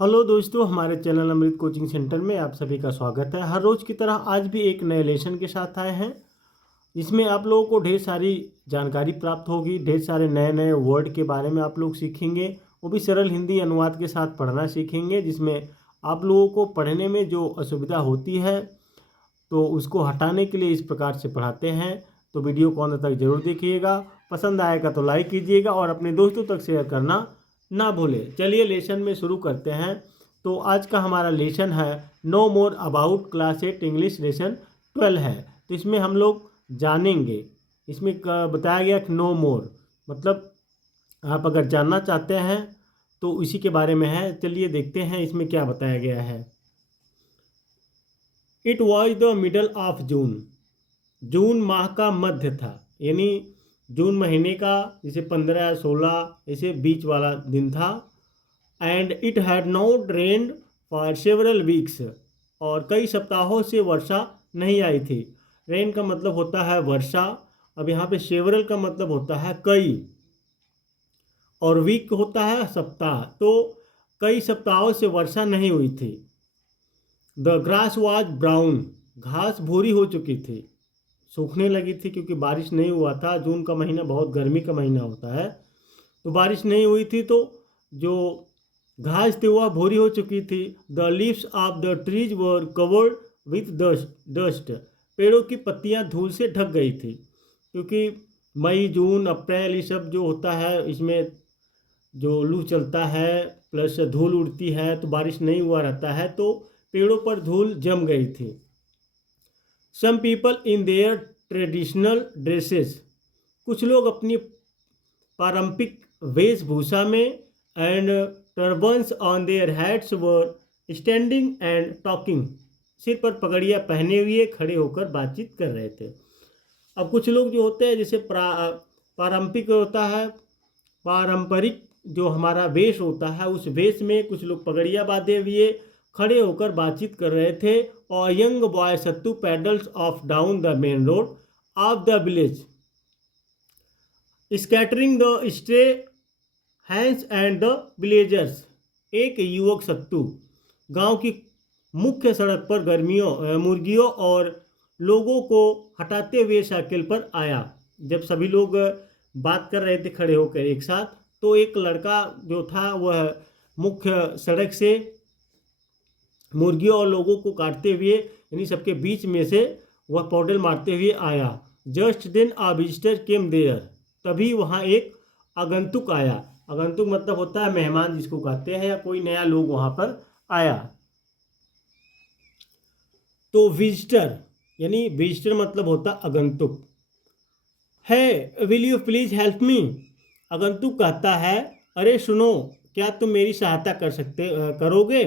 Hello दोस्तों, हमारे channel अमृत coaching centre में आप सभी का स्वागत है। हर रोज़ की तरह आज भी एक नए लेसन के साथ आए हैं। इसमें आप लोगों को ढेर सारी जानकारी प्राप्त होगी, ढेर सारे नए नए वर्ड के बारे में आप लोग सीखेंगे, वो भी सरल हिंदी अनुवाद के साथ पढ़ना सीखेंगे, जिसमें आप लोगों को पढ़ने में जो असुविधा होती है तो उसको हटाने के लिए इस प्रकार से पढ़ाते हैं। तो वीडियो को अंत तक जरूर देखिएगा, पसंद आएगा तो लाइक कीजिएगा और अपने दोस्तों तक शेयर करना ना भूलें। चलिए लेसन में शुरू करते हैं। तो आज का हमारा लेसन है no more about class 8 English lesson 12 है। तो इसमें हम लोग जानेंगे, इसमें बताया गया कि नो मोर मतलब आप अगर जानना चाहते हैं तो इसी के बारे में है। चलिए देखते हैं इसमें क्या बताया गया है। It was the middle of June, जून माह का मध्य था, यानी जून महीने का जैसे 15 16 ऐसे बीच वाला दिन था। And it had not rained for several weeks, और कई सप्ताहों से वर्षा नहीं आई थी। रेन का मतलब होता है वर्षा, अब यहाँ पे सेवरल का मतलब होता है कई, और वीक होता है सप्ताह। तो कई सप्ताहों से वर्षा नहीं हुई थी। द ग्रास वॉज ब्राउन, घास भूरी हो चुकी थी, सूखने लगी थी क्योंकि बारिश नहीं हुआ था। जून का महीना बहुत गर्मी का महीना होता है, तो बारिश नहीं हुई थी, तो जो घास थी वह भूरी हो चुकी थी। The leaves of the trees were covered with dust, पेड़ों की पत्तियां धूल से ढक गई थी, क्योंकि मई जून अप्रैल ये सब जो होता है, इसमें जो लू चलता है प्लस धूल उड़ती है, तो बारिश नहीं हुआ रहता है, तो पेड़ों पर धूल जम गई थी। Some people in their traditional dresses, कुछ लोग अपनी पारंपरिक वेशभूषा में, and turbans on their heads were standing and talking, सिर पर पगड़ियाँ पहने हुए खड़े होकर बातचीत कर रहे थे। अब कुछ लोग जो होते हैं, जैसे पारंपरिक होता है, पारंपरिक जो हमारा वेश होता है, उस वेश में कुछ लोग पगड़ियाँ बांधे हुए खड़े होकर बातचीत कर रहे थे। और young boy Sattu pedals off down the main road of the village scattering the stray hens and the villagers, एक युवक सत्तू गांव की मुख्य सड़क पर मुर्गियों और लोगों को हटाते हुए साइकिल पर आया। जब सभी लोग बात कर रहे थे खड़े होकर एक साथ, तो एक लड़का जो था वह मुख्य सड़क से मुर्गियों और लोगों को काटते हुए, यानी सबके बीच में से वह पौडल मारते हुए आया। Just then a visitor came there, तभी वहाँ एक आगंतुक आया। आगंतुक मतलब होता है मेहमान जिसको कहते हैं, या कोई नया लोग वहाँ पर आया। तो विजिटर यानी विजिटर मतलब होता आगंतुक है। Will you please help me, आगंतुक कहता है अरे सुनो, क्या तुम मेरी सहायता करोगे।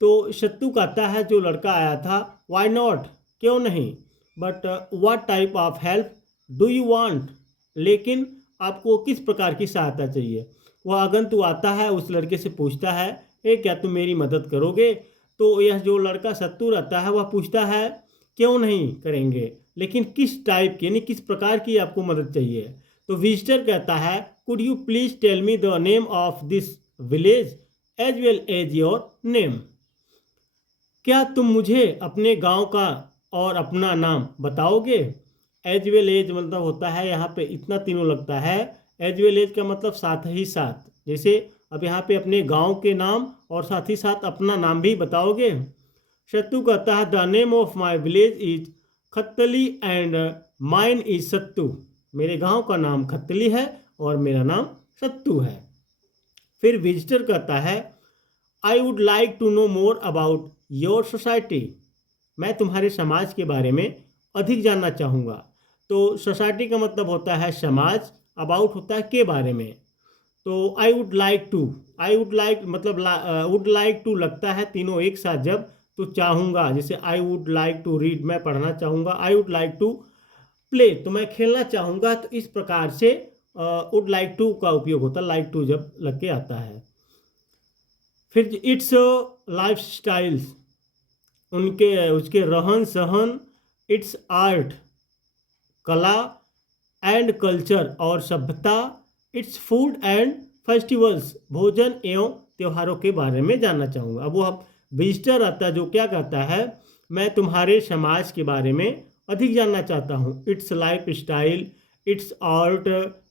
तो सत्तू कहता है, जो लड़का आया था, वाई नॉट, क्यों नहीं, but what type of help do you want, लेकिन आपको किस प्रकार की सहायता चाहिए। वह आगंतुक आता है, उस लड़के से पूछता है क्या तुम मेरी मदद करोगे। तो यह जो लड़का सत्तू रहता है वह पूछता है क्यों नहीं करेंगे, लेकिन किस टाइप की, यानी किस प्रकार की आपको मदद चाहिए। तो विजिटर कहता है could you please tell me the name of this village as well as your name, क्या तुम मुझे अपने गांव का और अपना नाम बताओगे। एज वेल एज मतलब होता है यहाँ पे इतना तीनों लगता है। एज वेल एज का मतलब साथ ही साथ, जैसे अब यहाँ पे अपने गांव के नाम और साथ ही साथ अपना नाम भी बताओगे। सत्तू कहता है the name of my village is Khattali and mine is Sattu, मेरे गांव का नाम खत्तली है और मेरा नाम सत्तू है। फिर विजिटर कहता है I would like to know more about your society, मैं तुम्हारे समाज के बारे में अधिक जानना चाहूँगा। तो सोसाइटी का मतलब होता है समाज, अबाउट होता है के बारे में। तो I would like to, I would like मतलब वुड लाइक टू लगता है तीनों एक साथ जब, तो चाहूँगा, जैसे I would like to read, मैं पढ़ना चाहूँगा। I would like to play, तो मैं खेलना चाहूँगा। तो इस प्रकार से वुड लाइक टू का उपयोग होता है, लाइक टू जब लग के आता है। फिर इट्स लाइफ स्टाइल्स, उनके उसके रहन सहन, इट्स आर्ट कला, एंड कल्चर और सभ्यता, इट्स फूड एंड फेस्टिवल्स भोजन एवं त्योहारों के बारे में जानना चाहूँगा। अब वो विजिटर आता है जो क्या कहता है, मैं तुम्हारे समाज के बारे में अधिक जानना चाहता हूँ। It's life style, it's art,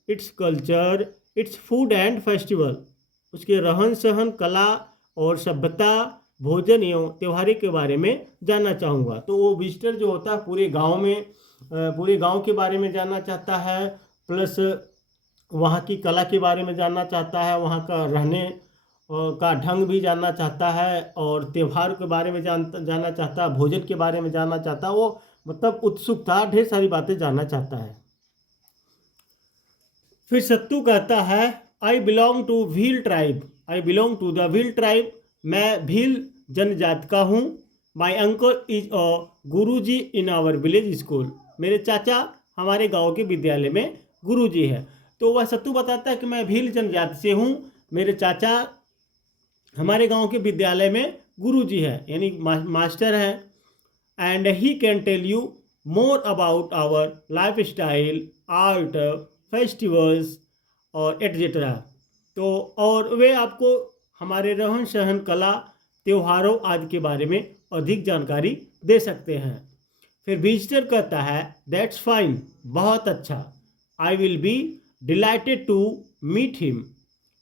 its culture, its food and festival. उसके रहन सहन, कला और सभ्यता, भोजन एवं त्योहार के बारे में जानना चाहूँगा। तो वो विजिटर जो होता है पूरे गांव के बारे में जानना चाहता है, प्लस वहाँ की कला के बारे में जानना चाहता है, वहाँ का रहने का ढंग भी जानना चाहता है, और त्यौहार के बारे में जानना चाहता है, भोजन के बारे में जानना चाहता है। वो मतलब उत्सुक था, ढेर सारी बातें जानना चाहता है। फिर सत्तू कहता है I belong to Bhil tribe, I belong to the Bhil tribe, मैं भील जनजाति का हूँ। My uncle is a guruji in our village school, मेरे चाचा हमारे गांव के विद्यालय में गुरुजी है। तो वह सत्तू बताता है कि मैं भील जनजाति से हूँ, मेरे चाचा हमारे गांव के विद्यालय में गुरुजी है, यानी मास्टर है। And he can tell you more about our lifestyle, art, festivals और एटसेट्रा। तो और वे आपको हमारे रहन सहन, कला, त्योहारों आदि के बारे में अधिक जानकारी दे सकते हैं। फिर विजिटर कहता है दैट्स फाइन, बहुत अच्छा। I will be delighted to meet him,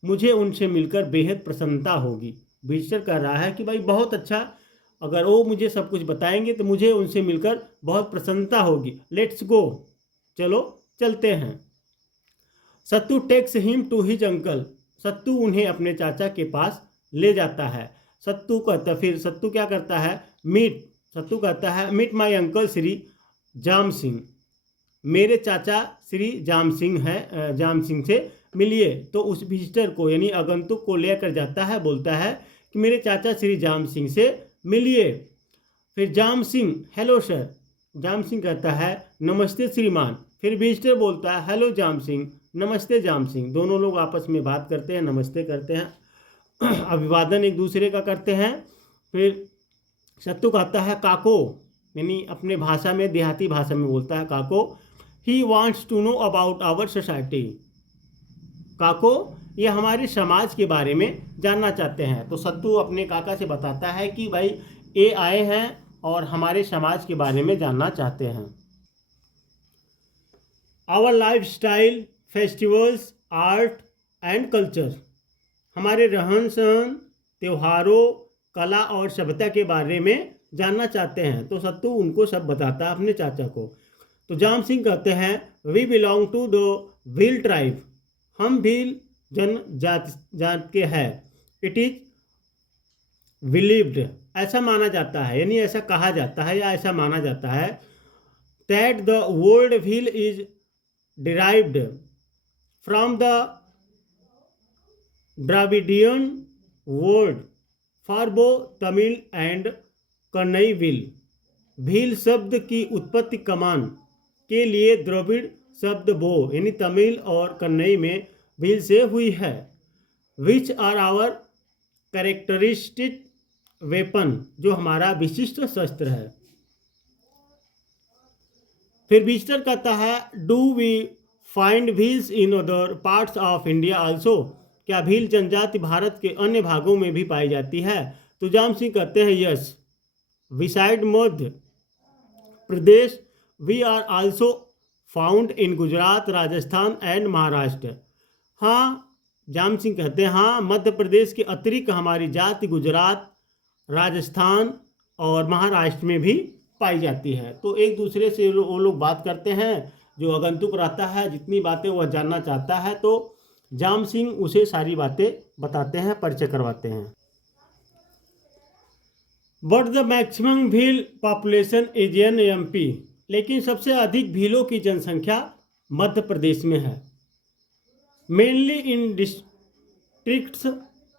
मुझे उनसे मिलकर बेहद प्रसन्नता होगी। विजिटर कह रहा है कि भाई बहुत अच्छा, अगर वो मुझे सब कुछ बताएंगे तो मुझे उनसे मिलकर बहुत प्रसन्नता होगी। लेट्स गो, चलो चलते हैं। Sattu takes him to his uncle, Sattu उन्हें अपने चाचा के पास ले जाता है। फिर सत्तू क्या करता है, सत्तू कहता है मीट माई अंकल श्री जाम सिंह, मेरे चाचा श्री जाम सिंह से मिलिए। तो उस विजिटर को यानी आगंतुक को लेकर जाता है, बोलता है कि मेरे चाचा श्री जाम सिंह से मिलिए। फिर जाम सिंह हेलो सर, जाम सिंह कहता है नमस्ते श्रीमान। फिर विजिटर बोलता है हेलो जाम सिंह, नमस्ते जाम सिंह। दोनों लोग आपस में बात करते हैं, नमस्ते करते हैं, अभिवादन एक दूसरे का करते हैं। फिर सत्तू कहता है काको, यानी अपने भाषा में, देहाती भाषा में बोलता है Kako. He wants to know about our society, Kako ये हमारे समाज के बारे में जानना चाहते हैं। तो सत्तू अपने काका से बताता है कि भाई ये आए हैं और हमारे समाज के बारे में जानना चाहते हैं। Our lifestyle, festivals, art and culture, हमारे रहन सहन, त्योहारों, कला और सभ्यता के बारे में जानना चाहते हैं। तो सत्तू उनको सब बताता है अपने चाचा को। तो जाम सिंह कहते हैं we belong to the Bhil tribe, हम भील जात के हैं। इट इज बिलीव्ड, ऐसा माना जाता है, यानी ऐसा कहा जाता है या ऐसा माना जाता है, that the word Bhil is derived from the Dravidian word for bow, Tamil and Kannada vil. Bhil शब्द की उत्पत्ति कमान के लिए द्रविड़ शब्द बो यानी तमिल और कन्नई में भील से हुई है। Which are our characteristic weapon, जो हमारा विशिष्ट शस्त्र है। फिर विजिटर कहता है do we find Bhils in other parts of India also, क्या भील जनजाति भारत के अन्य भागों में भी पाई जाती है। तो जाम सिंह कहते हैं yes, beside Madhya Pradesh we are also found in Gujarat, Rajasthan and Maharashtra. हाँ, जाम सिंह कहते हैं हाँ, मध्य प्रदेश के अतिरिक्त हमारी जाति गुजरात, राजस्थान और महाराष्ट्र में भी पाई जाती है। तो एक दूसरे से वो लोग बात करते हैं, जो आगंतुक रहता है जितनी बातें वह जानना चाहता है तो जाम सिंह उसे सारी बातें बताते हैं, परिचय करवाते हैं। But the maximum Bhil population is in MP, लेकिन सबसे अधिक भीलों की जनसंख्या मध्य प्रदेश में है। मेनली इन डिस्ट्रिक्ट्स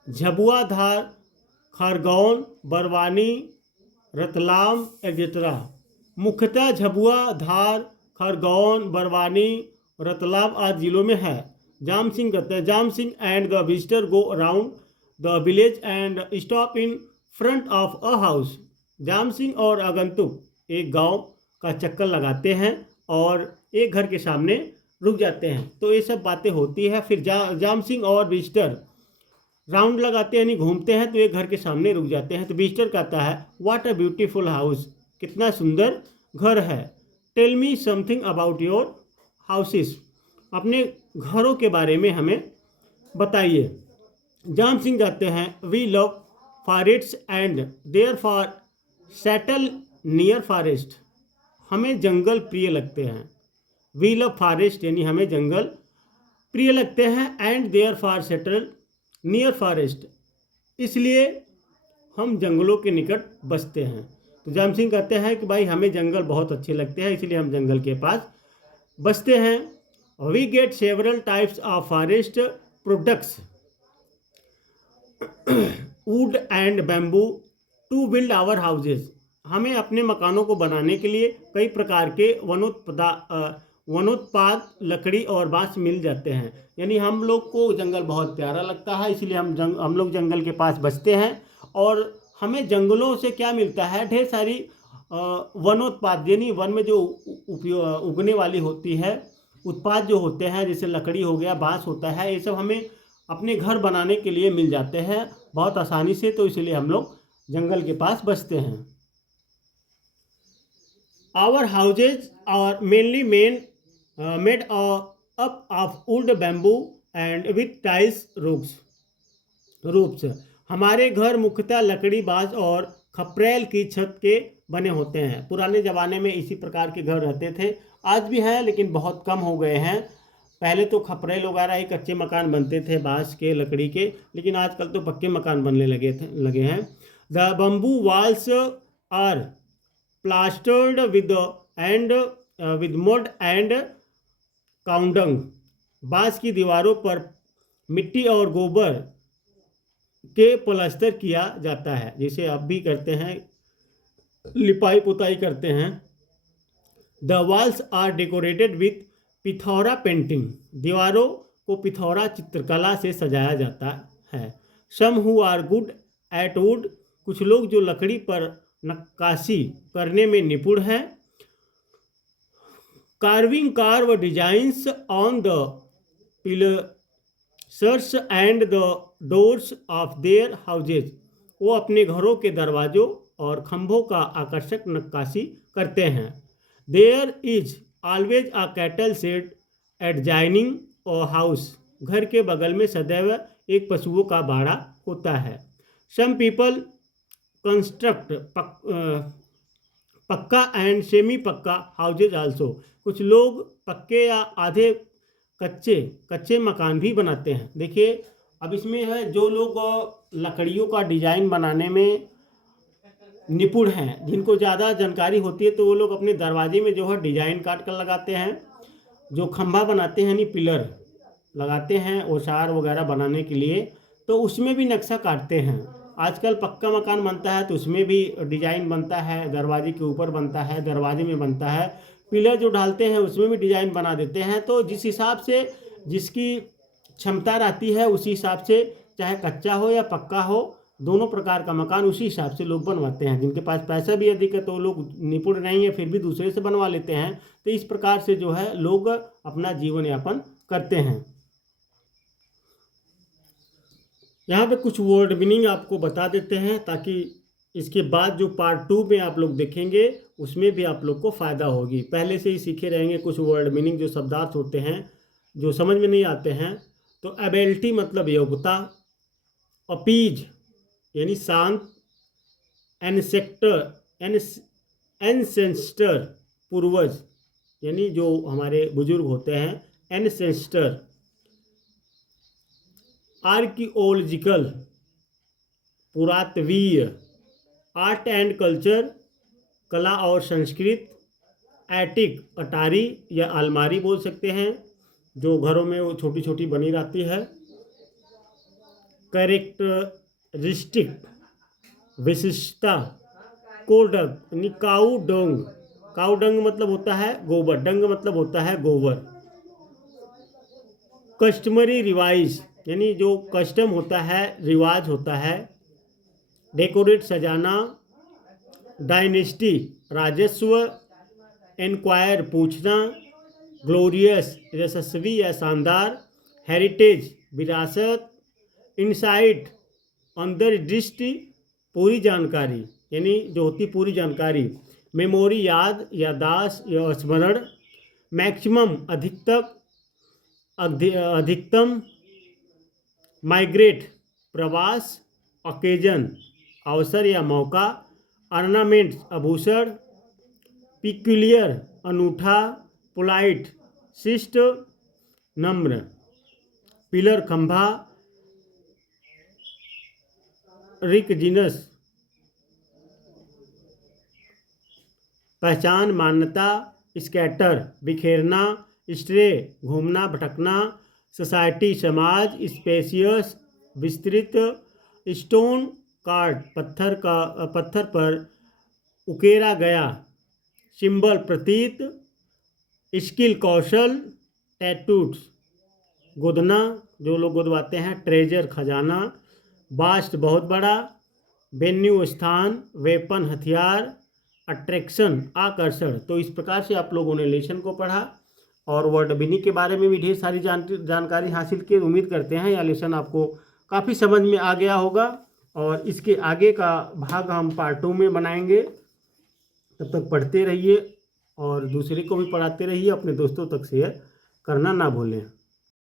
झबुआ, धार, खरगोन, बरवानी, रतलाम एग्जेट्रा। मुख्यतः झबुआ, धार, खरगोन, बरवानी, रतलाम आदि जिलों में है। जाम सिंह कहते हैं Jam Singh and the visitor go around the village and stop in front of a house. Jam Singh और आगंतुक एक गांव का चक्कर लगाते हैं और एक घर के सामने रुक जाते हैं। तो ये सब बातें होती है। फिर जाम सिंह और विजिटर राउंड लगाते हैं यानी घूमते हैं, तो एक घर के सामने रुक जाते हैं। तो विजिटर कहता है व्हाट अ ब्यूटीफुल हाउस, कितना सुंदर घर है। Tell me something about your houses, अपने घरों के बारे में हमें बताइए। जाम सिंह कहते हैं we love forests and therefore settle near forest, हमें जंगल प्रिय लगते हैं। वी लव फॉरेस्ट यानी हमें जंगल प्रिय लगते हैं, and therefore settle near forest, इसलिए हम जंगलों के निकट बसते हैं। तो जाम सिंह कहते हैं कि भाई हमें जंगल बहुत अच्छे लगते हैं, इसलिए हम जंगल के पास बसते हैं। We get several types of forest products wood and bamboo to build our houses, हमें अपने मकानों को बनाने के लिए कई प्रकार के वनोत्पाद लकड़ी और बांस मिल जाते हैं। यानी हम लोग को जंगल बहुत प्यारा लगता है, इसलिए हम लोग जंगल के पास बसते हैं। और हमें जंगलों से क्या मिलता है, ढेर सारी वनोत्पाद, यानी वन में जो उगने वाली होती है उत्पाद जो होते हैं, जैसे लकड़ी हो गया, बांस होता है, ये सब हमें अपने घर बनाने के लिए मिल जाते हैं बहुत आसानी से। तो इसलिए हम लोग जंगल के पास बसते हैं। Our houses are mainly made up of wood bamboo and with tiles roofs, हमारे घर मुख्यतः लकड़ी, बांस और खपरेल की छत के बने होते हैं। पुराने ज़माने में इसी प्रकार के घर रहते थे, आज भी हैं लेकिन बहुत कम हो गए हैं। पहले तो खपरेल वगैरह ही कच्चे मकान बनते थे बांस के, लकड़ी के, लेकिन आजकल तो पक्के मकान बनने लगे हैं। The bamboo walls are plastered with mud and cow dung, बांस की दीवारों पर मिट्टी और गोबर के प्लास्टर किया जाता है, जिसे अब भी करते हैं, लिपाई पुताई करते हैं। The walls are decorated with Pithora painting, दीवारों को पिथौरा चित्रकला से सजाया जाता है। Some who are good at wood, कुछ लोग जो लकड़ी पर नक्काशी करने में निपुण हैं। Carve designs on the pillars and the doors of their houses, वो अपने घरों के दरवाजों और खंभों का आकर्षक नक्काशी करते हैं। There is always a cattle shed adjoining a house, घर के बगल में सदैव एक पशुओं का बाड़ा होता है। सम पीपल कंस्ट्रक्ट पक्का एंड सेमी पक्का हाउजेज आल्सो, कुछ लोग पक्के या आधे कच्चे मकान भी बनाते हैं। देखिए अब इसमें है, जो लोग लकड़ियों का डिज़ाइन बनाने में निपुण हैं, जिनको ज़्यादा जानकारी होती है, तो वो लोग अपने दरवाजे में जो है डिज़ाइन काट कर लगाते हैं। जो खंभा बनाते हैं यानी पिलर लगाते हैं ओसार वगैरह बनाने के लिए, तो उसमें भी नक्शा काटते हैं। आजकल पक्का मकान बनता है तो उसमें भी डिज़ाइन बनता है, दरवाजे के ऊपर बनता है, दरवाजे में बनता है, पिलर जो डालते हैं उसमें भी डिज़ाइन बना देते हैं। तो जिस हिसाब से जिसकी क्षमता रहती है उसी हिसाब से, चाहे कच्चा हो या पक्का हो, दोनों प्रकार का मकान उसी हिसाब से लोग बनवाते हैं। जिनके पास पैसा भी अधिक है तो लोग निपुण नहीं है फिर भी दूसरे से बनवा लेते हैं। तो इस प्रकार से जो है लोग अपना जीवन यापन करते हैं। यहाँ पे कुछ वर्ड मीनिंग आपको बता देते हैं, ताकि इसके बाद जो पार्ट 2 में आप लोग देखेंगे उसमें भी आप लोग को फ़ायदा होगी। पहले से ही सीखे रहेंगे कुछ वर्ड मीनिंग, जो शब्दार्थ होते हैं जो समझ में नहीं आते हैं। तो एबिलिटी मतलब योग्यता, अपीज यानी शांत, एनसेस्टर पूर्वज यानी जो हमारे बुजुर्ग होते हैं, एनसेस्टर। आर्कियोलॉजिकल पुरातत्वीय, आर्ट एंड कल्चर कला और संस्कृत, एटिक अटारी या अलमारी बोल सकते हैं, जो घरों में वो छोटी छोटी बनी रहती है। कैरेक्टरिस्टिक विशिष्टता, कोडंग यानी काऊ डोंग, काऊ डंग मतलब होता है गोबर, डंग मतलब होता है गोबर। कस्टमरी रिवाइज यानी जो कस्टम होता है, रिवाज होता है। डेकोरेट सजाना, डायनेस्टी राजस्व, इंक्वायर पूछना, ग्लोरियस यशस्वी या शानदार, हेरिटेज विरासत, इंसाइट अंतर्दृष्टि पूरी जानकारी यानी जो होती पूरी जानकारी, मेमोरी याद याददाश्त या स्मरण, मैक्सिमम अधिकतम, माइग्रेट प्रवास, ओकेजन अवसर या मौका, ऑर्नामेंट्स आभूषण, पिक्यूलियर अनूठा, पोलाइट शिष्ट नम्र, पिलर खंभा, रिकजिनस पहचान मान्यता, स्कैटर बिखेरना, स्ट्रे घूमना भटकना, सोसाइटी समाज, स्पेसियस विस्तृत, स्टोन कार्ड पत्थर पर उकेरा गया, सिंबल प्रतीत, स्किल कौशल, टैटूज गोदना जो लोग गोदवाते हैं, ट्रेजर खजाना, बास्ट बहुत बड़ा, वेन्यू स्थान, वेपन हथियार, अट्रैक्शन आकर्षण। तो इस प्रकार से आप लोगों ने लेसन को पढ़ा और वर्ड मीनिंग के बारे में भी ढेर सारी जानकारी हासिल की। उम्मीद करते हैं यह लेसन आपको काफ़ी समझ में आ गया होगा और इसके आगे का भाग हम पार्ट 2 में बनाएंगे। तब तक पढ़ते रहिए और दूसरे को भी पढ़ाते रहिए, अपने दोस्तों तक शेयर करना ना भूलें।